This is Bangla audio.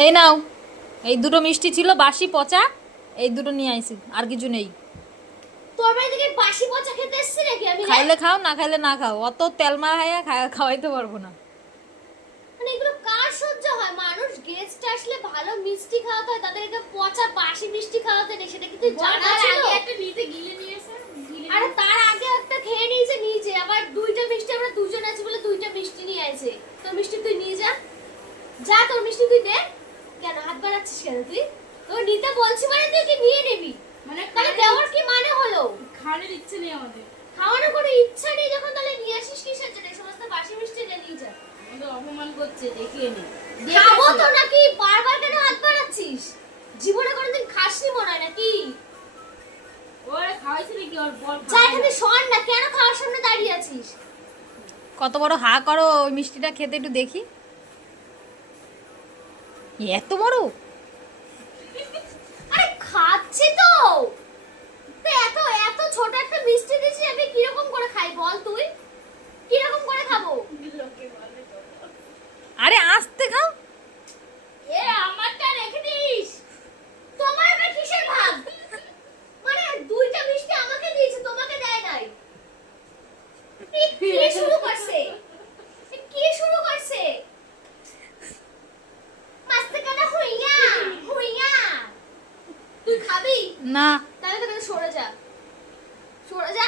এই নাও, এই দুটো মিষ্টি ছিল বাসি পচা, এই দুটো নিয়ে আইছি, আর কিছু নেই। তোর বাড়ি থেকে বাসি পচা খেতে এসেছি নাকি আমি? খাইলে খাও, না খাইলে না খাও, অত তেল মারাইয়া খাওয়াইতে পারবো না। মানে এগুলো কার সহ্য হয়? মানুষ গেস্ট আসলে ভালো মিষ্টি খাওয়াতে হয়, তাদেরকে পচা বাসি মিষ্টি খাওয়াতে নেই, সেটা কিন্তু জানা ছিল? একটা নিজে গিলে নিয়েছে। আরে তার আগে একটা খেয়ে নিয়েছে নিজে, আবার দুইটা মিষ্টি আমরা দুজন আছি বলে দুইটা মিষ্টি নিয়ে আইছে। তোর মিষ্টি তুই নিয়ে যা, যা তোর মিষ্টি তুই নে। কেন হাত বাড়াচ্ছিস কেন তুই? তোর নিতে বলছি মানে তুই কি নিয়ে নিবি? মানে তাহলে দেওয়ার কি মানে হলো? খাওয়ানোর ইচ্ছে নেই আমাদের। খাওয়ানোর কোনো ইচ্ছা নেই যখন, তাহলে নিয়ে আসিস কিসের জন্য? এই সমস্ত বাসি মিষ্টি নিয়ে যা। আমাদের অপমান করছে, দেখিয়ে নি। খাবো তো নাকি? বারবার কেন হাত বাড়াচ্ছিস? জীবনে কোনোদিন খাসনি মনে হয় নাকি? ওরে খাওয়াইছে নাকি ওর বল? যা এখানে শোন না, কেন খাওয়ার সামনে দাঁড়িয়ে আছিস? কত বড় হা করো, ওই মিষ্টিটা খেতে একটু দেখি। এত বড়! আরে খাচ্ছি তো। তুই এত এত ছোট একটা মিষ্টি দিছিস, আমি কিরকম করে খাই বল তুই? কিরকম করে খাবো? লোকে বলে তো। আরে আস্তে খাও। এ আমারটা রেখে দিস। তোমার আবার কিসের ভাগ? মানে দুইটা মিষ্টি আমাকে দিয়েছে, তোমাকে দেয় নাই। কি শুরু করছে? কি শুরু করছে? মাস্তে কাটা হইয়া হইয়া। তুই খাবি? না। তাহলে তো সরে যা, সরে যা।